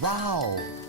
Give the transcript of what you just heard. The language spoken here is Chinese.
哇哦！